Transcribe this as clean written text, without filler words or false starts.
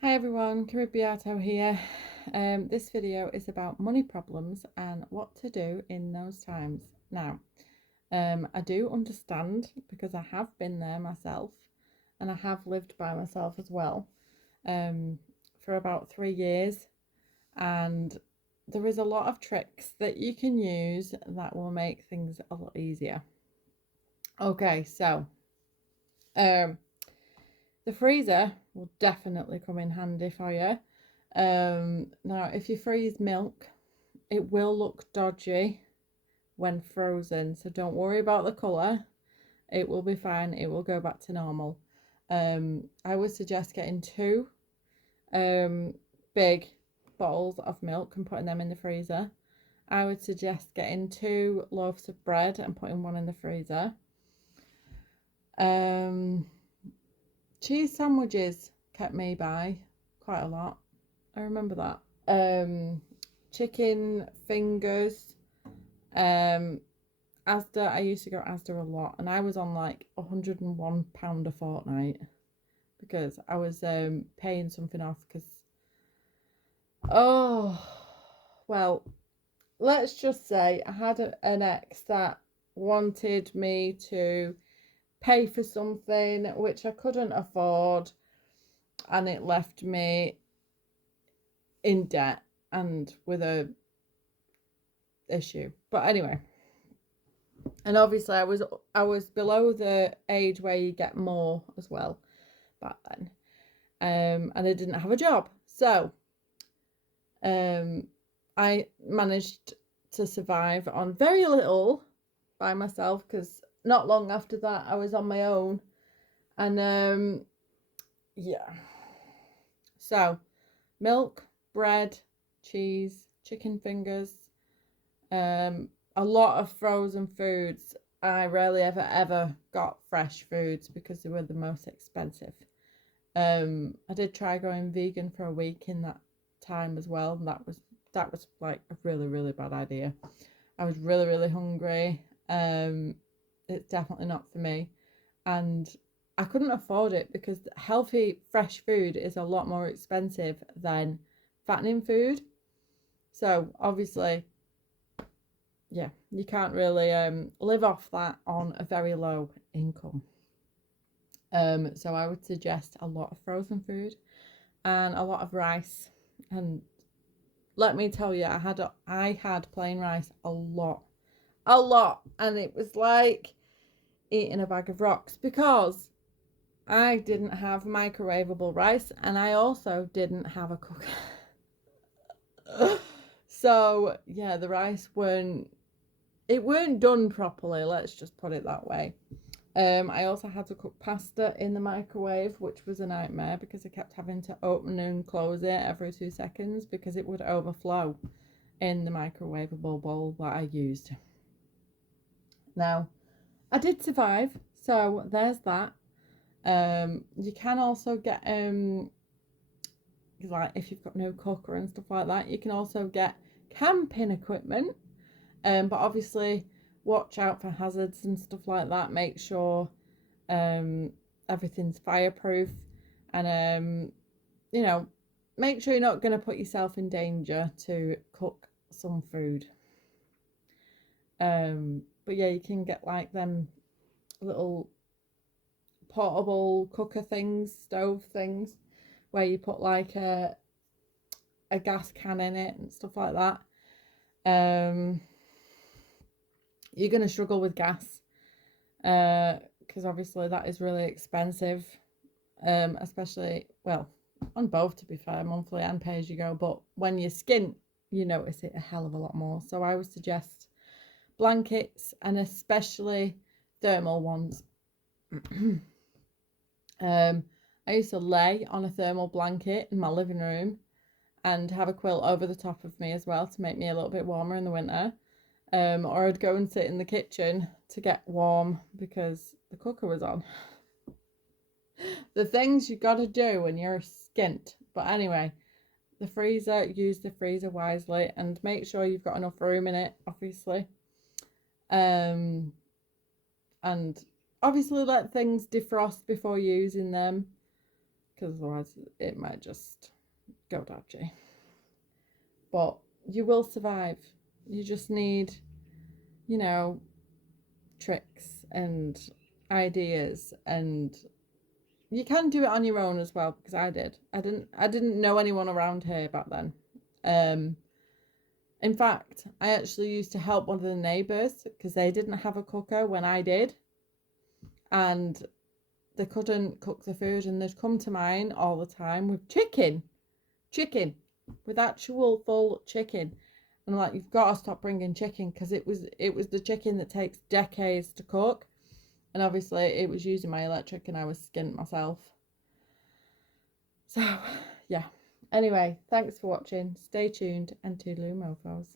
Hi everyone, Rigby Artho here. This video is about money problems and what to do in those times. Now, I do understand because I have been there myself and I have lived by myself as well for about 3 years, and there is a lot of tricks that you can use that will make things a lot easier. Okay, so the freezer will definitely come in handy for you. Now, if you freeze milk, it will look dodgy when frozen, so don't worry about the colour. It will be fine. It will go back to normal. I would suggest getting two big bottles of milk and putting them in the freezer. I would suggest getting 2 loaves of bread and putting one in the freezer. Cheese sandwiches kept me by quite a lot. I remember that. Chicken fingers. Asda. I used to go Asda a lot, and I was on like £101 a fortnight because I was paying something off. Because well, let's just say I had an ex that wanted me to pay for something which I couldn't afford, and it left me in debt and with a issue. But anyway, and obviously I was below the age where you get more as well back then, and I didn't have a job, so I managed to survive on very little by myself, because not long after that I was on my own. And yeah, so milk, bread, cheese, chicken fingers, a lot of frozen foods. I rarely ever got fresh foods because they were the most expensive. I did try going vegan for a week in that time as well, and that was like a really bad idea. I was really hungry. It's definitely not for me, and I couldn't afford it because healthy fresh food is a lot more expensive than fattening food. So obviously, yeah, you can't really live off that on a very low income. So I would suggest a lot of frozen food and a lot of rice. And let me tell you, I had plain rice a lot, and it was like eating a bag of rocks because I didn't have microwavable rice, and I also didn't have a cooker. So yeah, the rice weren't done properly, let's just put it that way. I also had to cook pasta in the microwave, which was a nightmare because I kept having to open and close it every 2 seconds because it would overflow in the microwavable bowl that I used. Now, I did survive, so there's that. You can also get like if you've got no cooker and stuff like that, you can also get camping equipment. But obviously watch out for hazards and stuff like that. Make sure everything's fireproof, and make sure you're not going to put yourself in danger to cook some food. But yeah, you can get like them little portable cooker things, stove things, where you put like a gas can in it and stuff like that. You're going to struggle with gas because obviously that is really expensive, especially, well, on both, to be fair, monthly and pay as you go. But when you're skint, you notice it a hell of a lot more. So I would suggest blankets, and especially thermal ones. I used to lay on a thermal blanket in my living room and have a quilt over the top of me as well to make me a little bit warmer in the winter. Or I'd go and sit in the kitchen to get warm because the cooker was on. The things you gotta do when you're skint. But anyway, the freezer, use the freezer wisely and make sure you've got enough room in it, obviously. And obviously let things defrost before using them, because otherwise it might just go dodgy. But you will survive. You just need, you know, tricks and ideas, and you can do it on your own as well, because I did. I didn't know anyone around here back then. In fact, I actually used to help one of the neighbours because they didn't have a cooker when I did, and they couldn't cook the food, and they'd come to mine all the time with chicken, with actual full chicken. And I'm like, you've got to stop bringing chicken, because it was the chicken that takes decades to cook, and obviously it was using my electric and I was skint myself. So yeah, anyway, thanks for watching, stay tuned, and toodaloo mofos.